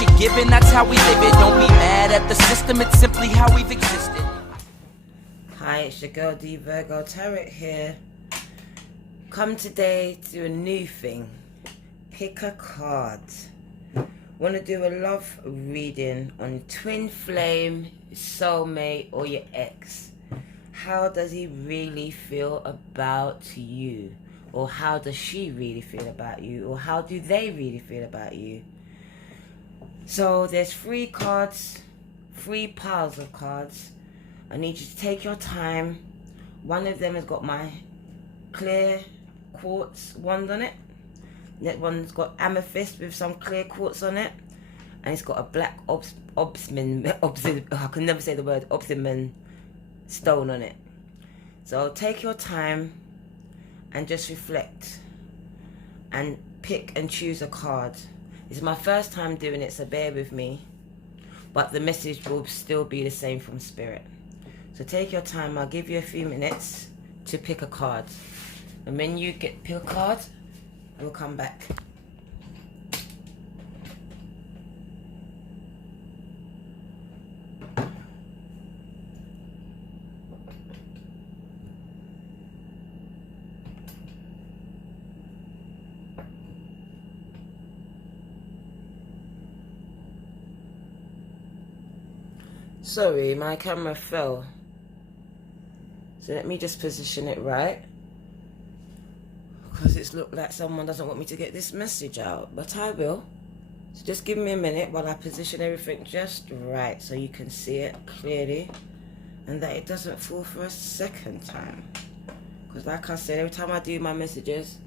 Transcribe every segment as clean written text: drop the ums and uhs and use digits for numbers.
what you're given, that's how we live it. Don't be mad at the system, it's simply how we've existed. Hi, it's your girl D Virgo Tarot here. Come today to do a new thing. Pick a card. Want to do a love reading on twin flame, soulmate, or your ex. How does he really feel about you? Or how does she really feel about you? Or how do they really feel about you? So there's 3 cards, 3 piles of cards. I need you to take your time. One of them has got my clear quartz wand on it. That one's got amethyst with some clear quartz on it. And it's got a black obsidian stone on it. So take your time and just reflect. And pick and choose a card. It's my first time doing it, so bear with me. But the message will still be the same from Spirit. So take your time. I'll give you a few minutes to pick a card. And when you pick a card, we'll come back. Sorry, my camera fell. So let me just position it right. Because it's looked like someone doesn't want me to get this message out. But I will. So just give me a minute while I position everything just right. So you can see it clearly. And that it doesn't fall for a second time. Because like I said, every time I do my messages,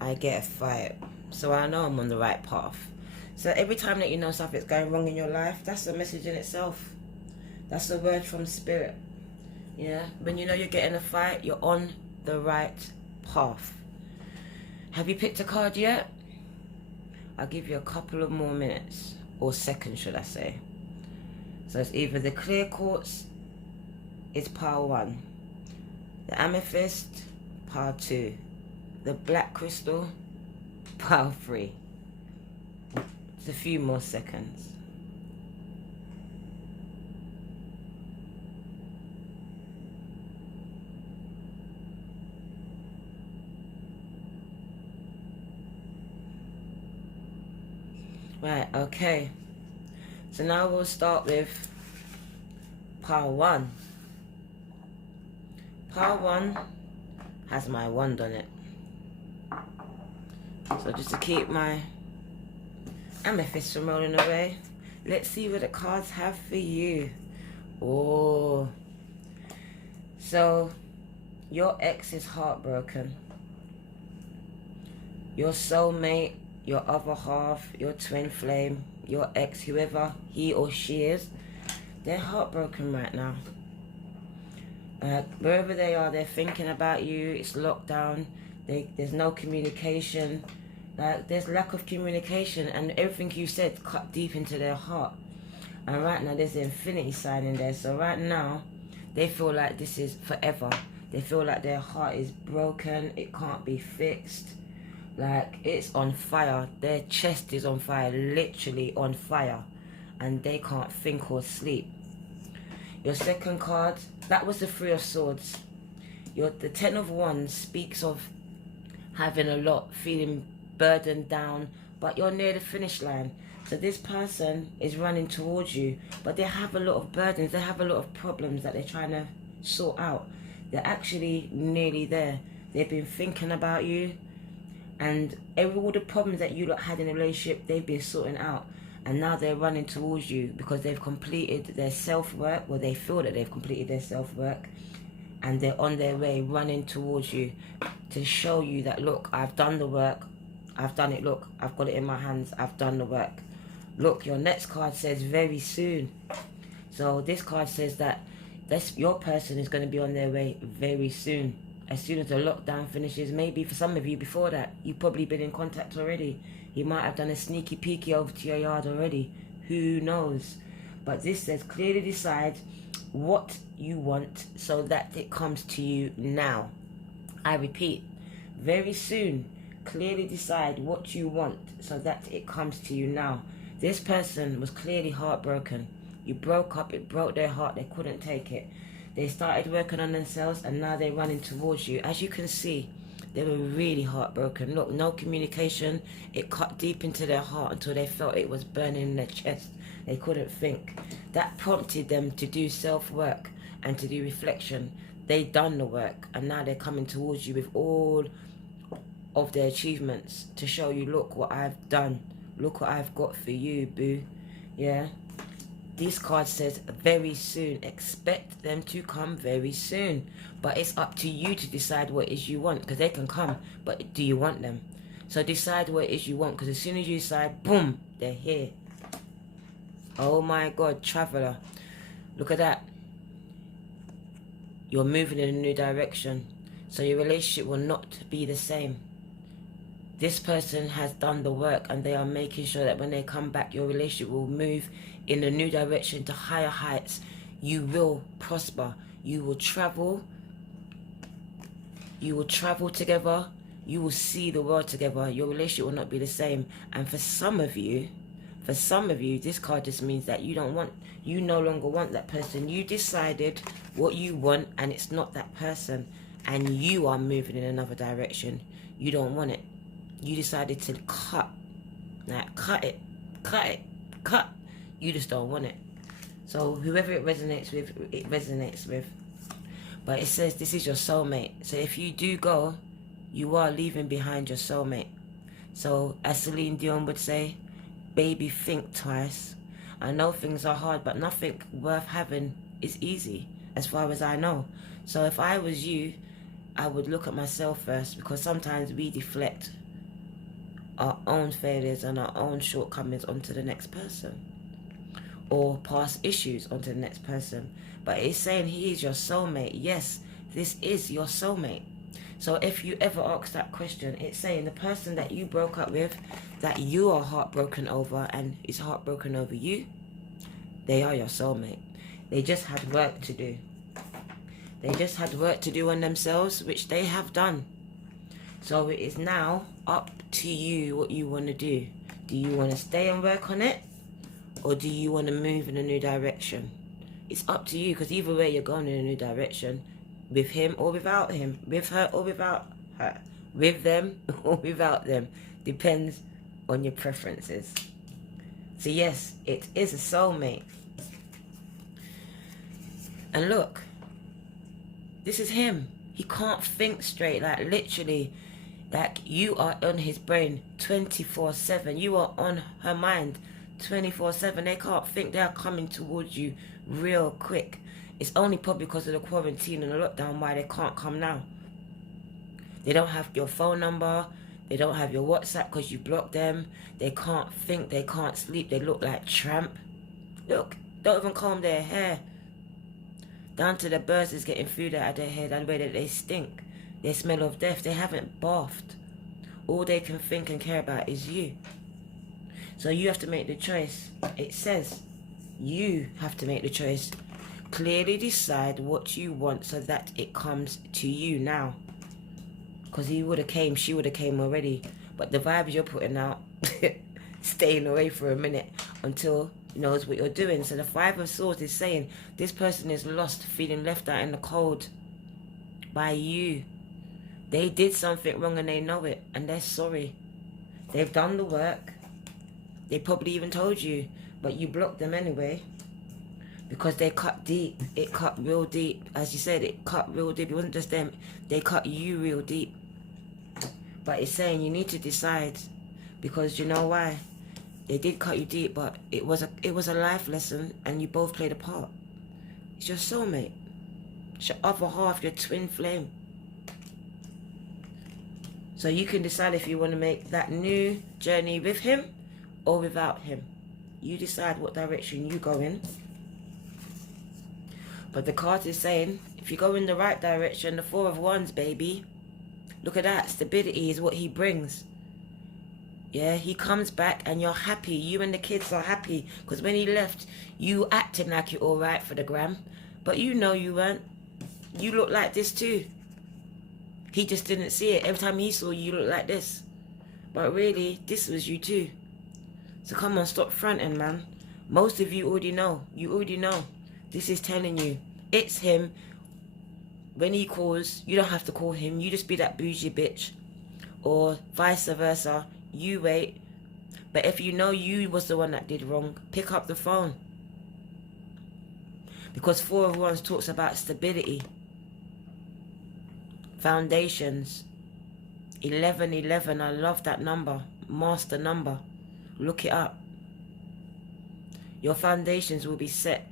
I get a fight. So I know I'm on the right path. So every time that you know something's going wrong in your life, that's a message in itself. That's a word from Spirit. Yeah, when you know you're getting a fight, you're on the right path. Have you picked a card yet? I'll give you a couple of more minutes, or seconds should I say. So it's either the clear quartz is pile 1, the amethyst, pile 2, the black crystal, pile 3. It's a few more seconds. Right, okay. So now we'll start with pile 1. Pile 1 has my wand on it. So just to keep my amethyst from rolling away, let's see what the cards have for you. Oh. So, your ex is heartbroken. Your soulmate, your other half, your twin flame, your ex, whoever he or she is, they're heartbroken right now. Wherever they are, they're thinking about you. It's lockdown. There's no communication. There's lack of communication, and everything you said cut deep into their heart. And right now, there's the infinity sign in there. So right now, they feel like this is forever. They feel like their heart is broken. It can't be fixed. Like, it's on fire. Their chest is on fire, literally on fire. And they can't think or sleep. Your second card, that was the 3 of Swords. The 10 of Wands speaks of having a lot, feeling burdened down, but you're near the finish line. So this person is running towards you, but they have a lot of burdens. They have a lot of problems that they're trying to sort out. They're actually nearly there. They've been thinking about you. And all the problems that you lot had in the relationship, they've been sorting out. And now they're running towards you because they've completed their self-work. Well, they feel that they've completed their self-work. And they're on their way running towards you to show you that, look, I've done the work. I've done it. Look, I've got it in my hands. I've done the work. Look, your next card says very soon. So this card says that your person is going to be on their way very soon. As soon as the lockdown finishes, maybe for some of you before that, you've probably been in contact already. He might have done a sneaky peeky over to your yard already. Who knows? But this says clearly decide what you want so that it comes to you now. I repeat, very soon, clearly decide what you want so that it comes to you now. This person was clearly heartbroken. You broke up, it broke their heart, they couldn't take it. They started working on themselves and now they're running towards you. As you can see, they were really heartbroken. Look, no communication. It cut deep into their heart until they felt it was burning in their chest. They couldn't think. That prompted them to do self-work and to do reflection. They done the work and now they're coming towards you with all of their achievements to show you, look what I've done. Look what I've got for you, boo. Yeah. This card says very soon. Expect them to come very soon. But it's up to you to decide what it is you want. Because they can come, but do you want them? So decide what it is you want. Because as soon as you decide, boom, they're here. Oh my God, traveler. Look at that. You're moving in a new direction. So your relationship will not be the same. This person has done the work and they are making sure that when they come back, your relationship will move in a new direction to higher heights. You will prosper. You will travel. You will travel together. You will see the world together. Your relationship will not be the same. And for some of you, this card just means that you no longer want that person. You decided what you want and it's not that person. And you are moving in another direction. You don't want it. You decided to cut. Like, cut it. You just don't want it. So whoever it resonates with, it resonates with. But it says this is your soulmate. So if you do go, you are leaving behind your soulmate. So as Celine Dion would say, baby, think twice. I know things are hard, but nothing worth having is easy, as far as I know. So if I was you, I would look at myself first, because sometimes we deflect our own failures and our own shortcomings onto the next person, or past issues onto the next person. But it's saying he is your soulmate. Yes, this is your soulmate. So if you ever ask that question, it's saying the person that you broke up with, that you are heartbroken over and is heartbroken over you, they are your soulmate. They just had work to do. They just had work to do on themselves, which they have done. So it is now up to you what you want to do. Do you want to stay and work on it? Or do you want to move in a new direction? It's up to you, because either way you're going in a new direction. With him or without him. With her or without her. With them or without them. Depends on your preferences. So yes, it is a soulmate. And look, this is him. He can't think straight, like literally. Like you are on his brain 24/7. You are on her mind 24/7. They can't think. They are coming towards you real quick. It's only probably because of the quarantine and the lockdown why they can't come now. They don't have your phone number. They don't have your WhatsApp because you blocked them. They can't think. They can't sleep. They look like tramp. Look, don't even comb their hair. Down to the birds is getting food out of their hair. And the way that they stink. They smell of death. They haven't bathed. All they can think and care about is you. So you have to make the choice. It says you have to make the choice. Clearly decide what you want so that it comes to you now. Because he would have came, she would have came already. But the vibes you're putting out, staying away for a minute until he knows what you're doing. So the Five of Swords is saying this person is lost, feeling left out in the cold by you. They did something wrong and they know it, and they're sorry. They've done the work. They probably even told you, but you blocked them anyway. Because they cut deep. It cut real deep. As you said, it cut real deep. It wasn't just them. They cut you real deep. But it's saying you need to decide. Because you know why? They did cut you deep, but it was a life lesson, and you both played a part. It's your soulmate. It's your other half, your twin flame. So you can decide if you want to make that new journey with him or without him. You decide what direction you go in. But the card is saying, if you go in the right direction, the Four of Wands, baby. Look at that. Stability is what he brings. Yeah, he comes back and you're happy. You and the kids are happy. Because when he left, you acting like you're alright for the gram. But you know you weren't. You look like this too. He just didn't see it. Every time he saw you, you look like this. But really, this was you too. So come on, stop fronting, man. Most of you already know. You already know. This is telling you. It's him. When he calls, you don't have to call him. You just be that bougie bitch. Or vice versa. You wait. But if you know you was the one that did wrong, pick up the phone. Because 4 of Wands talks about stability. Foundations. 1111. I love that number. Master number. Look it up. Your foundations will be set.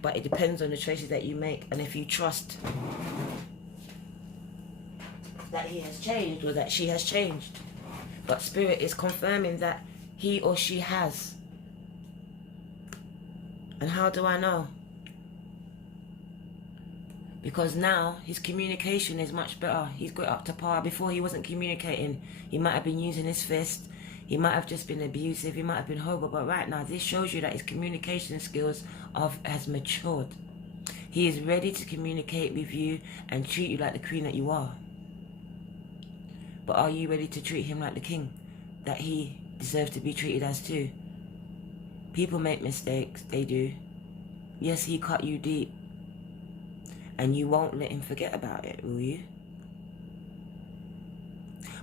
But it depends on the choices that you make. And if you trust that he has changed or that she has changed. But Spirit is confirming that he or she has. And how do I know? Because now his communication is much better. He's got up to par. Before he wasn't communicating. He might have been using his fist. He might have just been abusive. He might have been horrible. But right now, this shows you that his communication skills has matured. He is ready to communicate with you and treat you like the queen that you are. But are you ready to treat him like the king that he deserves to be treated as too? People make mistakes. They do. Yes, he cut you deep. And you won't let him forget about it, will you?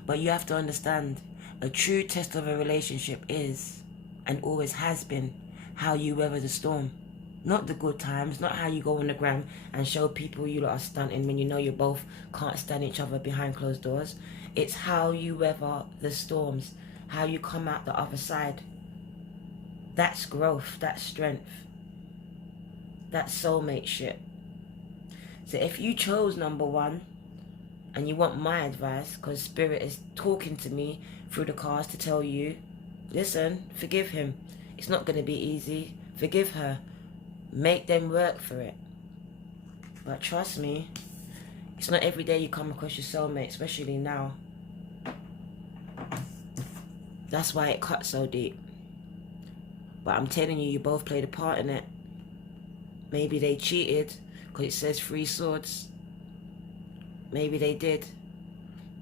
But you have to understand, a true test of a relationship is, and always has been, how you weather the storm. Not the good times, not how you go on the gram and show people you lot are stunting when you know you both can't stand each other behind closed doors. It's how you weather the storms, how you come out the other side. That's growth, that's strength. That's soulmate shit. So if you chose number 1, and you want my advice, because Spirit is talking to me through the cards to tell you, listen, forgive him. It's not going to be easy. Forgive her. Make them work for it. But trust me, it's not every day you come across your soulmate, especially now. That's why it cuts so deep. But I'm telling you, you both played a part in it. Maybe they cheated, because it says 3 swords. Maybe they did.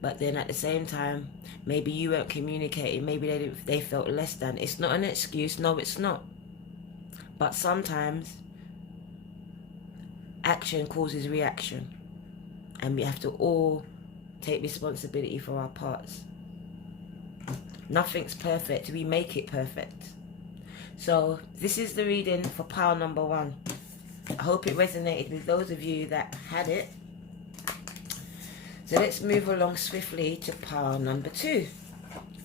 But then at the same time, maybe you weren't communicating. Maybe they felt less than. It's not an excuse. No, it's not. But sometimes action causes reaction. And we have to all take responsibility for our parts. Nothing's perfect. We make it perfect. So this is the reading for pile number 1. I hope it resonated with those of you that had it. So let's move along swiftly to pile number 2.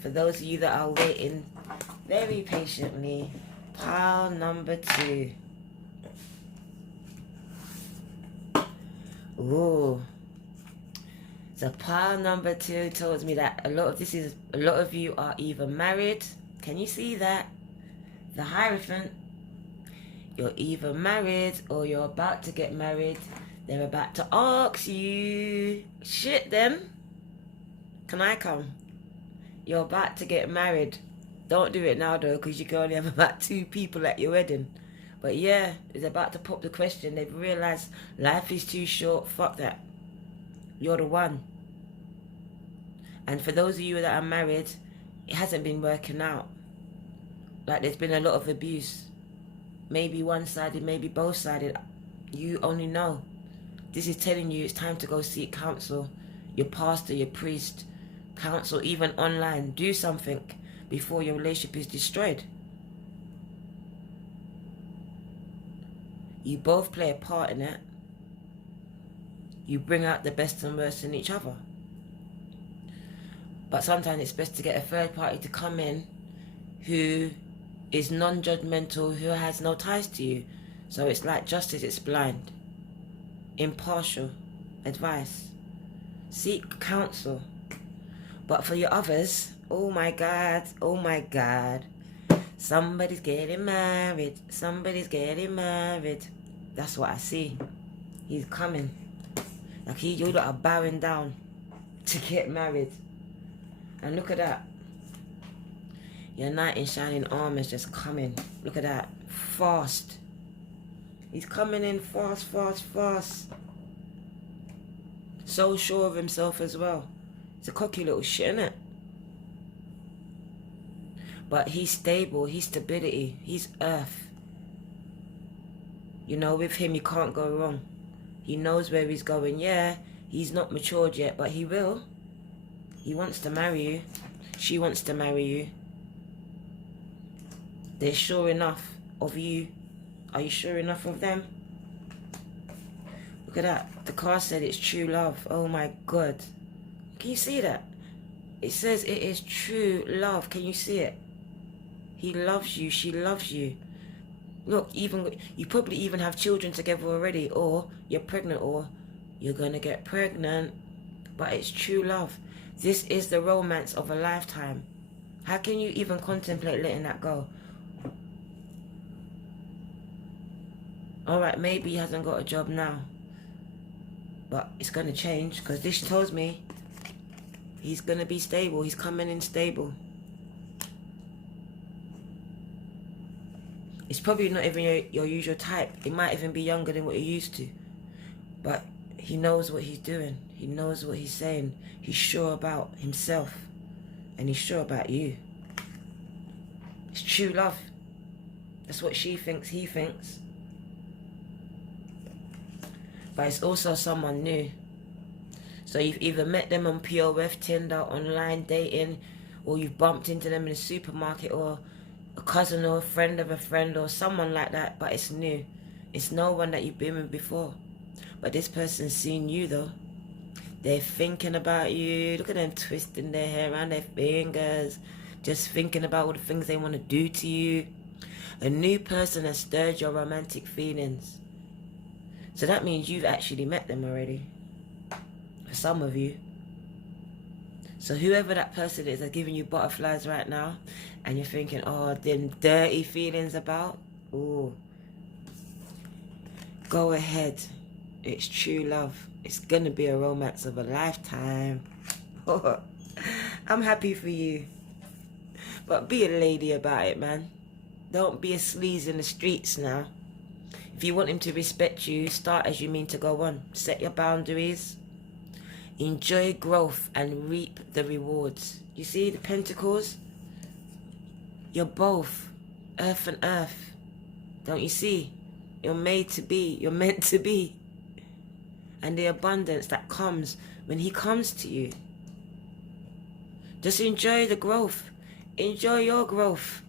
For those of you that are waiting very patiently, pile number 2. Ooh. So pile number 2 tells me that a lot of you are either married. Can you see that? The Hierophant. You're either married or you're about to get married. They're about to ask you, shit then, can I come? You're about to get married. Don't do it now though, because you can only have about 2 people at your wedding. But yeah, it's about to pop the question. They've realised life is too short. Fuck that. You're the one. And for those of you that are married, it hasn't been working out. Like there's been a lot of abuse. Maybe one-sided, maybe both-sided. You only know. This is telling you it's time to go seek counsel. Your pastor, your priest, counsel, even online. Do something before your relationship is destroyed. You both play a part in it. You bring out the best and worst in each other. But sometimes it's best to get a third party to come in who is non-judgmental, who has no ties to you. So it's like justice, it's blind. Impartial advice. Seek counsel. But for your others, oh my God, oh my God. Somebody's getting married. Somebody's getting married. That's what I see. He's coming. Like you lot are bowing down to get married. And look at that. Your knight in shining armor is just coming. Look at that. Fast. He's coming in fast, fast, fast. So sure of himself as well. It's a cocky little shit, innit? But he's stable, he's stability, he's earth. You know, with him you can't go wrong. He knows where he's going. Yeah, he's not matured yet, but he will. He wants to marry you. She wants to marry you. They're sure enough of you. Are you sure enough of them? Look at that. The card said it's true love. Oh my God. Can you see that? It says it is true love. Can you see it? He loves you. She loves you. Look, even you probably even have children together already, or you're pregnant, or you're gonna get pregnant. But it's true love. This is the romance of a lifetime. How can you even contemplate letting that go? Alright, maybe he hasn't got a job now, but it's gonna change, because this tells me he's gonna be stable. He's coming in stable. It's probably not even your usual type. It might even be younger than what you're used to. But he knows what he's doing. He knows what he's saying. He's sure about himself. And he's sure about you. It's true love. That's what she thinks, he thinks. But it's also someone new. So you've either met them on POF, Tinder, online dating, or you've bumped into them in a supermarket, or a cousin or a friend of a friend or someone like that, but it's new. It's no one that you've been with before. But this person's seen you though. They're thinking about you. Look at them twisting their hair around their fingers, just thinking about all the things they want to do to you. A new person has stirred your romantic feelings. So that means you've actually met them already. For some of you. So whoever that person is that's giving you butterflies right now, and you're thinking, oh, them dirty feelings about, ooh, go ahead. It's true love. It's gonna be a romance of a lifetime. I'm happy for you. But be a lady about it, man. Don't be a sleaze in the streets now. If you want him to respect you, start as you mean to go on. Set your boundaries. Enjoy growth and reap the rewards. You see the pentacles? You're both earth and earth. Don't you see? You're made to be. You're meant to be. And the abundance that comes when he comes to you. Just enjoy the growth. Enjoy your growth.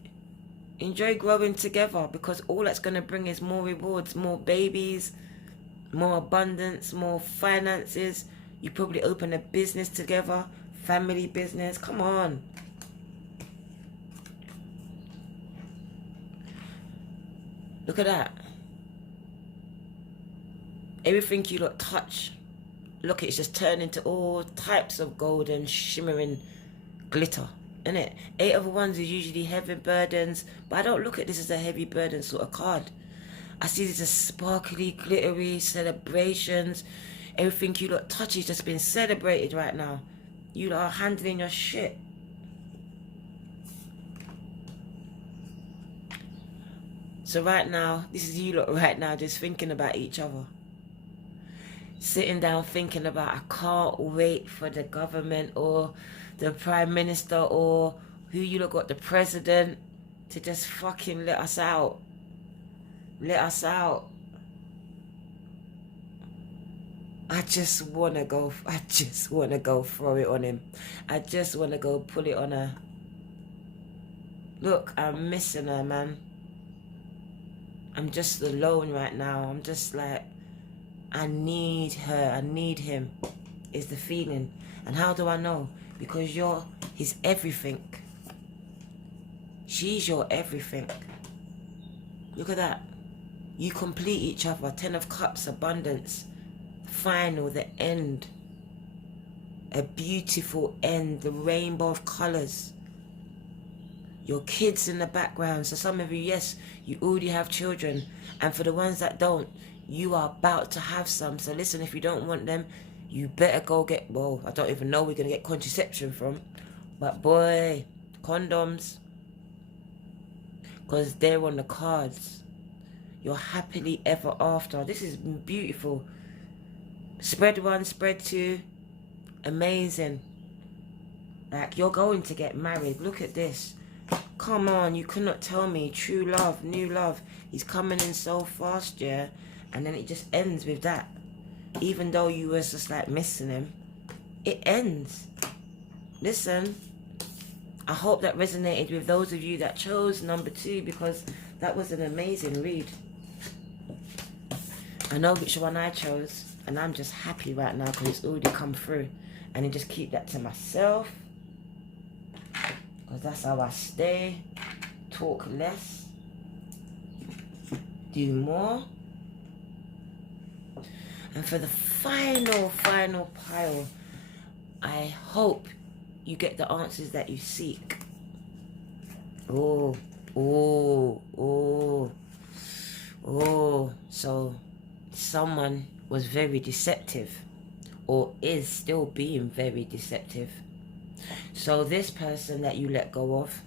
Enjoy growing together, because all that's going to bring is more rewards, more babies, more abundance, more finances. You probably open a business together, family business. Come on. Look at that. Everything you lot touch, look, it's just turned into all types of golden, shimmering glitter, isn't it? 8 of Wands is usually heavy burdens, but I don't look at this as a heavy burden sort of card. I see this as sparkly, glittery celebrations. Everything you lot touch is just being celebrated right now. You lot are handling your shit. So right now, this is you lot right now just thinking about each other. Sitting down thinking about, I can't wait for the government or the Prime Minister or who you lot got, the President, to just fucking let us out. Let us out. I just want to go throw it on him. I just want to go pull it on her. Look, I'm missing her, man. I'm just alone right now. I'm just like, I need her. I need him, is the feeling. And how do I know? Because you're his everything. She's your everything. Look at that. You complete each other. 10 of Cups, abundance. Final, the end. A beautiful end. The rainbow of colours. Your kids in the background. So some of you, yes, you already have children. And for the ones that don't, you are about to have some. So listen, if you don't want them, you better go get, well, I don't even know where we're going to get contraception from. But boy, condoms. Because they're on the cards. You're happily ever after. This is beautiful. Spread 1, spread 2. Amazing. Like, you're going to get married. Look at this. Come on, you could not tell me. True love, new love. He's coming in so fast, yeah. And then it just ends with that. Even though you was just like missing him, it ends. Listen, I hope that resonated with those of you that chose number 2, because that was an amazing read. I know which one I chose, and I'm just happy right now because it's already come through. And I just keep that to myself, because that's how I stay. Talk less, do more. And for the final pile, I hope you get the answers that you seek. Oh. So someone was very deceptive, or is still being very deceptive. So this person that you let go of,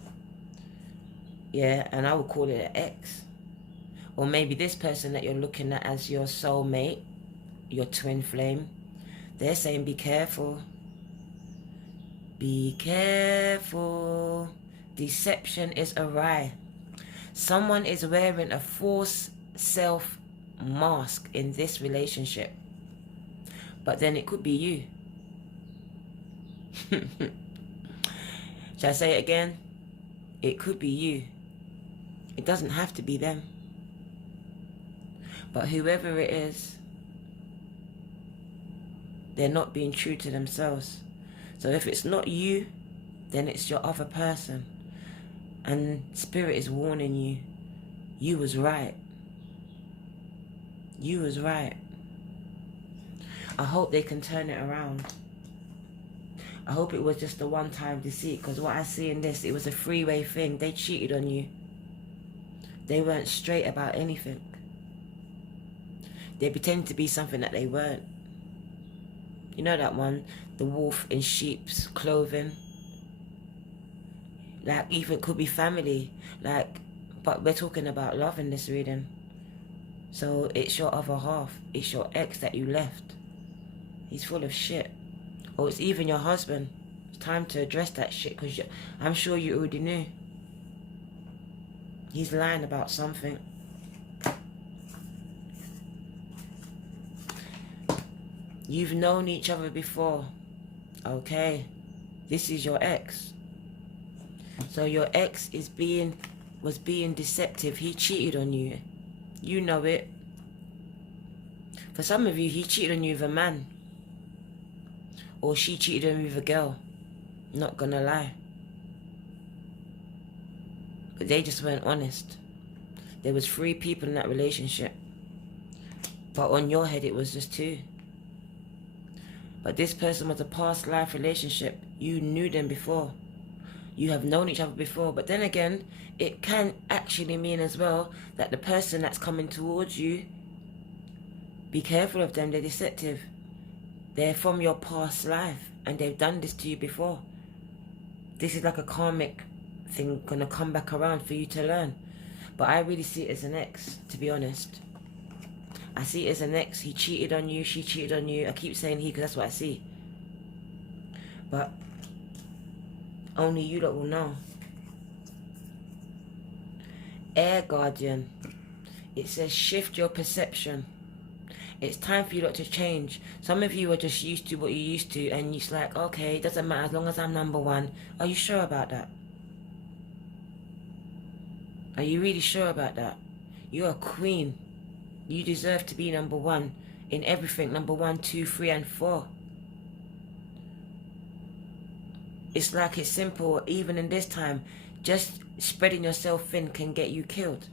yeah, and I would call it an ex, or maybe this person that you're looking at as your soulmate, your twin flame, they're saying be careful. Be careful. Deception is awry. Someone is wearing a false self mask in this relationship. But then it could be you. Shall I say it again? It could be you. It doesn't have to be them. But whoever it is, they're not being true to themselves. So if it's not you, then it's your other person. And Spirit is warning you. You was right. You was right. I hope they can turn it around. I hope it was just a one-time deceit, because what I see in this, it was a three-way thing. They cheated on you. They weren't straight about anything. They pretended to be something that they weren't. You know that one? The wolf in sheep's clothing. Like, even could be family. Like, but we're talking about love in this reading. So it's your other half. It's your ex that you left. He's full of shit. Or it's even your husband. It's time to address that shit, because I'm sure you already knew. He's lying about something. You've known each other before. Okay. This is your ex. So your ex was being deceptive. He cheated on you. You know it. For some of you, he cheated on you with a man. Or she cheated on you with a girl. Not gonna lie. But they just weren't honest. There was 3 people in that relationship. But on your head, it was just 2. But this person was a past life relationship. You knew them before. You have known each other before. But then again, it can actually mean as well that the person that's coming towards you, be careful of them. They're deceptive. They're from your past life, and they've done this to you before. This is like a karmic thing gonna come back around for you to learn. But I really see it as an ex, to be honest. I see it as an ex. He cheated on you, she cheated on you. I keep saying he because that's what I see. But only you lot will know. Air Guardian. It says shift your perception. It's time for you lot to change. Some of you are just used to what you're used to, and it's like, okay, it doesn't matter as long as I'm number 1. Are you sure about that? Are you really sure about that? You're a queen. You deserve to be number 1 in everything. Number 1, 2, 3, and 4. It's like it's simple. Even in this time, just spreading yourself thin can get you killed.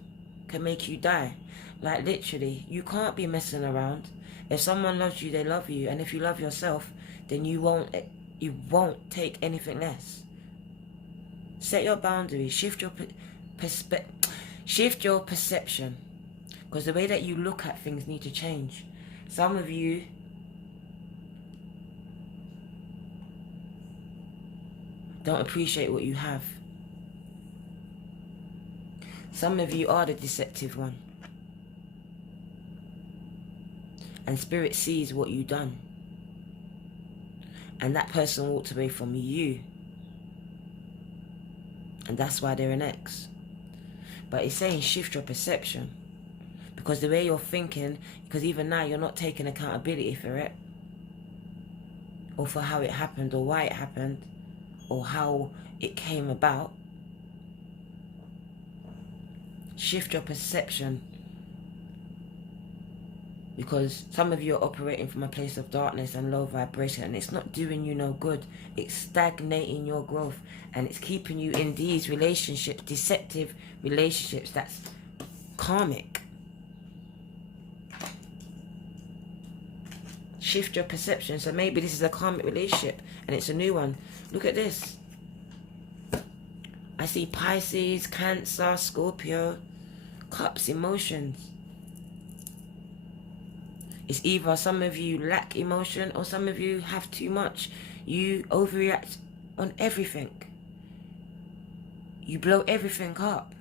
Can make you die. Like, literally, you can't be messing around. If someone loves you, they love you. And if you love yourself, then you won't take anything less. Set your boundaries. Shift your perception. Because the way that you look at things need to change. Some of you don't appreciate what you have. Some of you are the deceptive one. And Spirit sees what you've done. And that person walked away from you. And that's why they're an ex. But it's saying shift your perception. Because the way you're thinking, because even now you're not taking accountability for it. Or for how it happened, or why it happened, or how it came about. Shift your perception. Because some of you are operating from a place of darkness and low vibration, and it's not doing you no good. It's stagnating your growth, and it's keeping you in these relationships, deceptive relationships that's karmic. Shift your perception. So maybe this is a karmic relationship and it's a new one. Look at this. I see Pisces, Cancer, Scorpio, Cups, emotions. It's either some of you lack emotion or some of you have too much. You overreact on everything. You blow everything up.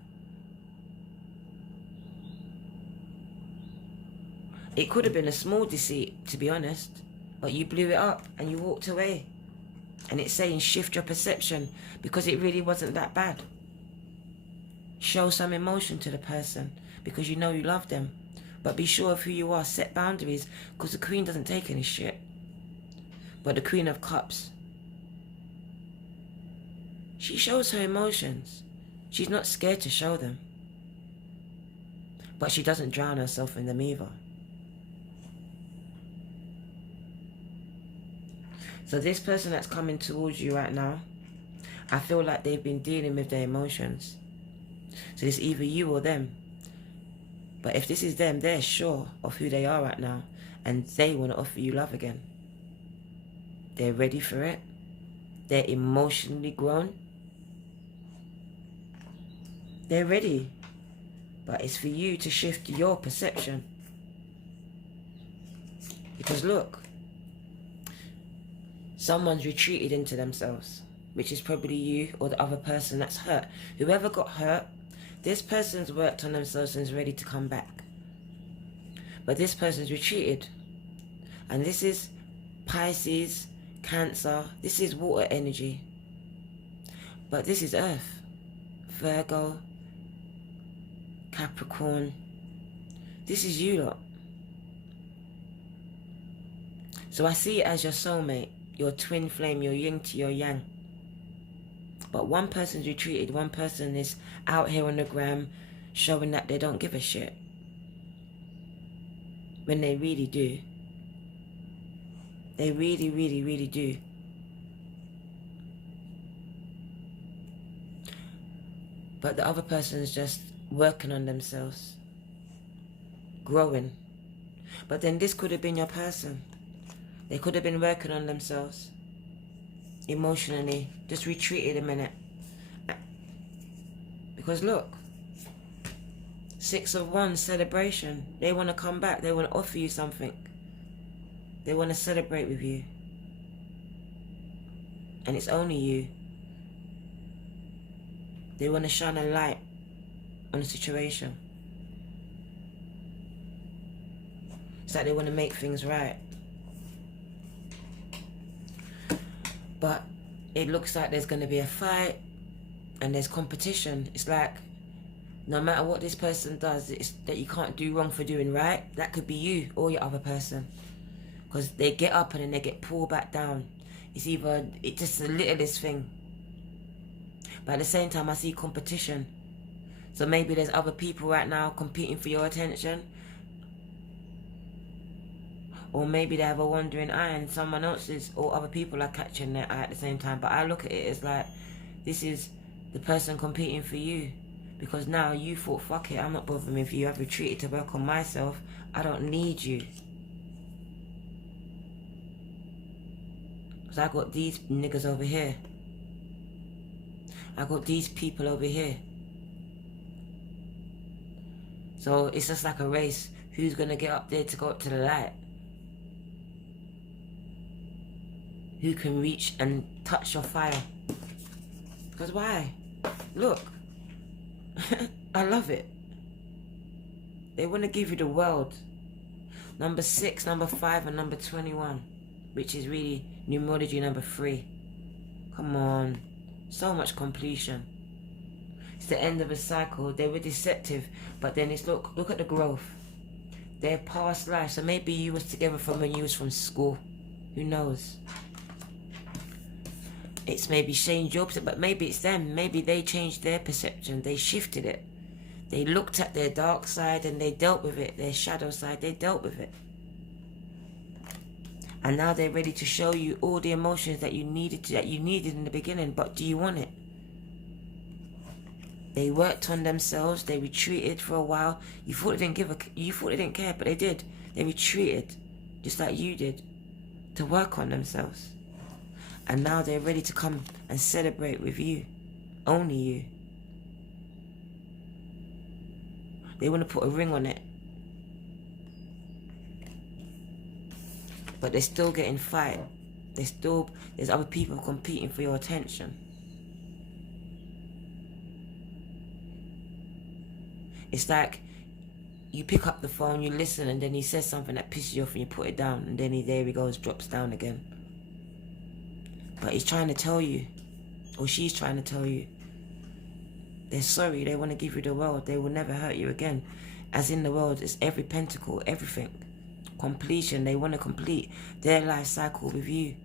It could have been a small deceit, to be honest, but you blew it up and you walked away. And it's saying shift your perception because it really wasn't that bad. Show some emotion to the person because you know you love them. But be sure of who you are. Set boundaries because the Queen doesn't take any shit. But the Queen of Cups, she shows her emotions. She's not scared to show them. But she doesn't drown herself in them either. So this person that's coming towards you right now, I feel like they've been dealing with their emotions. So it's either you or them. But if this is them, they're sure of who they are right now. And they want to offer you love again. They're ready for it. They're emotionally grown. They're ready. But it's for you to shift your perception. Because look, someone's retreated into themselves, which is probably you or the other person that's hurt. Whoever got hurt, this person's worked on themselves and is ready to come back. But this person's retreated. And this is Pisces, Cancer. This is water energy. But this is Earth. Virgo, Capricorn. This is you lot. So I see it as your soulmate. Your twin flame, your yin to your yang. But one person's retreated, one person is out here on the gram showing that they don't give a shit. When they really do. They really, really, really do. But the other person is just working on themselves. Growing. But then this could have been your person. They could have been working on themselves emotionally, just retreated a minute. Because look, 6 of Wands, celebration. They want to come back. They want to offer you something. They want to celebrate with you. And it's only you. They want to shine a light on the situation. It's like they want to make things right. But it looks like there's going to be a fight and there's competition. It's like no matter what this person does, it's that you can't do wrong for doing right. That could be you or your other person. Because they get up and then they get pulled back down. It's either, it's just the littlest thing. But at the same time, I see competition. So maybe there's other people right now competing for your attention. Or maybe they have a wandering eye and someone else's or other people are catching their eye at the same time. But I look at it as like, this is the person competing for you. Because now you thought, fuck it, I'm not bothering with you. I've retreated to work on myself. I don't need you. Because I got these niggas over here. I got these people over here. So it's just like a race. Who's going to get up there to go up to the light? Who can reach and touch your fire? Because why? Look. I love it. They want to give you the world. Number 6, number 5, and number 21. Which is really numerology number 3. Come on. So much completion. It's the end of a cycle. They were deceptive, but then it's look at the growth. Their past life. So maybe you was together from when you was from school. Who knows? It's maybe changed your perception, but maybe it's them. Maybe they changed their perception. They shifted it. They looked at their dark side and they dealt with it. Their shadow side, they dealt with it. And now they're ready to show you all the emotions that you needed in the beginning. But do you want it? They worked on themselves. They retreated for a while. You thought they didn't care, but they did. They retreated, just like you did, to work on themselves. And now they're ready to come and celebrate with you. Only you. They want to put a ring on it. But they're still getting fight. There's other people competing for your attention. It's like you pick up the phone, you listen, and then he says something that pisses you off and you put it down, and then there he goes, drops down again. But he's trying to tell you, or she's trying to tell you, they're sorry, they want to give you the world, they will never hurt you again. As in the world, it's every pentacle, everything. Completion, they want to complete their life cycle with you.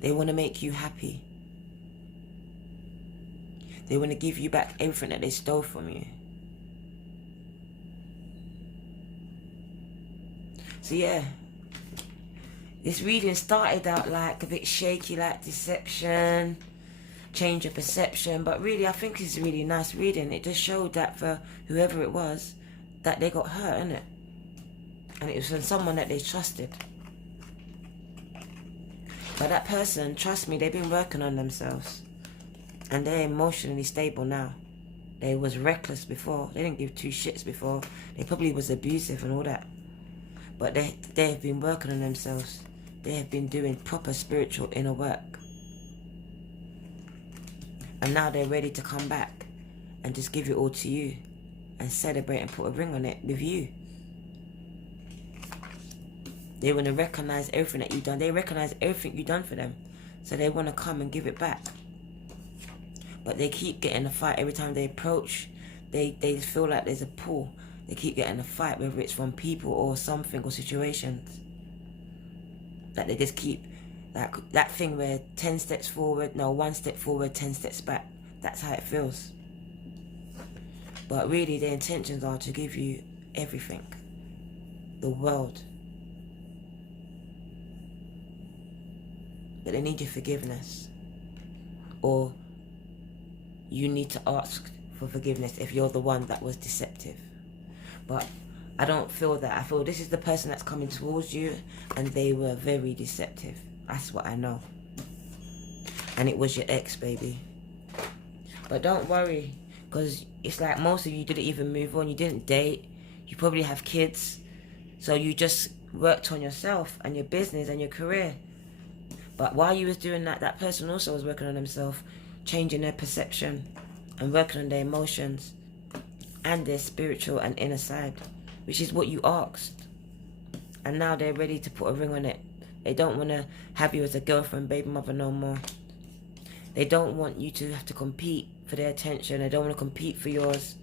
They want to make you happy. They want to give you back everything that they stole from you. So yeah, this reading started out like a bit shaky, like deception, change of perception, but really I think it's a really nice reading. It just showed that for whoever it was, that they got hurt, innit? And it was from someone that they trusted. But that person, trust me, they've been working on themselves. And they're emotionally stable now. They was reckless before. They didn't give two shits before. They probably was abusive and all that. But they have been working on themselves. They have been doing proper spiritual inner work. And now they're ready to come back and just give it all to you and celebrate and put a ring on it with you. They want to recognize everything that you've done. They recognize everything you've done for them. So they want to come and give it back. But they keep getting a fight every time they approach. They feel like there's a pull. They keep getting a fight, whether it's from people or something or situations. That they just keep, like that thing where 10 steps forward, no, 1 step forward, 10 steps back. That's how it feels. But really their intentions are to give you everything. The world. But they need your forgiveness. Or you need to ask for forgiveness if you're the one that was deceptive. But I don't feel that. I feel this is the person that's coming towards you and they were very deceptive. That's what I know. And it was your ex, baby. But don't worry, because it's like most of you didn't even move on. You didn't date. You probably have kids. So you just worked on yourself and your business and your career. But while you was doing that, that person also was working on themselves, changing their perception and working on their emotions and their spiritual and inner side, which is what you asked. And now they're ready to put a ring on it. They don't want to have you as a girlfriend, baby mother no more. They don't want you to have to compete for their attention. They don't want to compete for yours.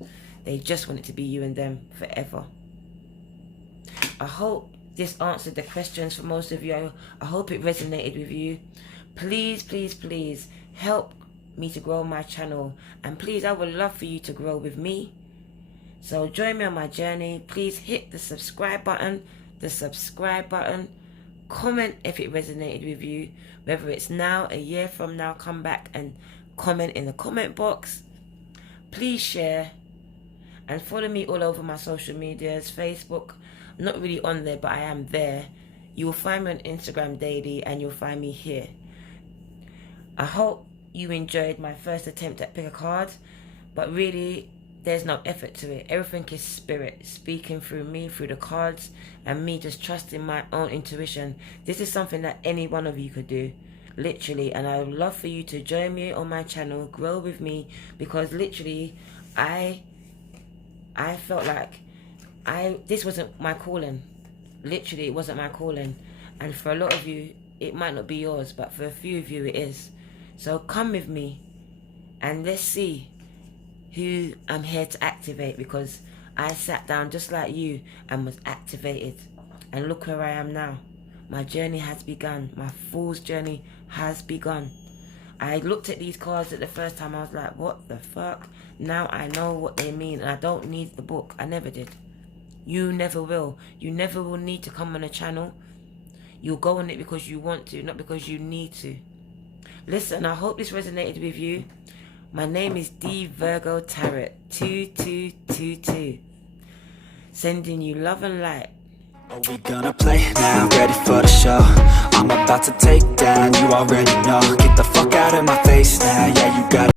They just want it to be you and them forever. I hope this answered the questions for most of you. I hope it resonated with you. Please, please, please help me to grow my channel. And please, I would love for you to grow with me. So join me on my journey. Please hit the subscribe button. Comment if it resonated with you. Whether it's now, a year from now, come back and comment in the comment box. Please share. And follow me all over my social medias. Facebook. I'm not really on there, but I am there. You will find me on Instagram daily and you'll find me here. I hope you enjoyed my first attempt at pick a card. But really, there's no effort to it. Everything is spirit speaking through me, through the cards, and me just trusting my own intuition. This is something that any one of you could do, literally. And I would love for you to join me on my channel, grow with me, because literally, I felt like this wasn't my calling. Literally, it wasn't my calling. And for a lot of you, it might not be yours, but for a few of you, it is. So come with me And let's see who I'm here to activate, because I sat down just like you and was activated. And look where I am now. My journey has begun. My fool's journey has begun. I looked at these cards at the first time. I was like, what the fuck? Now I know what they mean. And I don't need the book. I never did. You never will. You never will need to come on a channel. You'll go on it because you want to, not because you need to. Listen, I hope this resonated with you. My name is D Virgo Tarot 2222. Sending you love and light. Are we gonna play now? Ready for the show? I'm about to take down, you already know. Get the fuck out of my face now, yeah, you got it.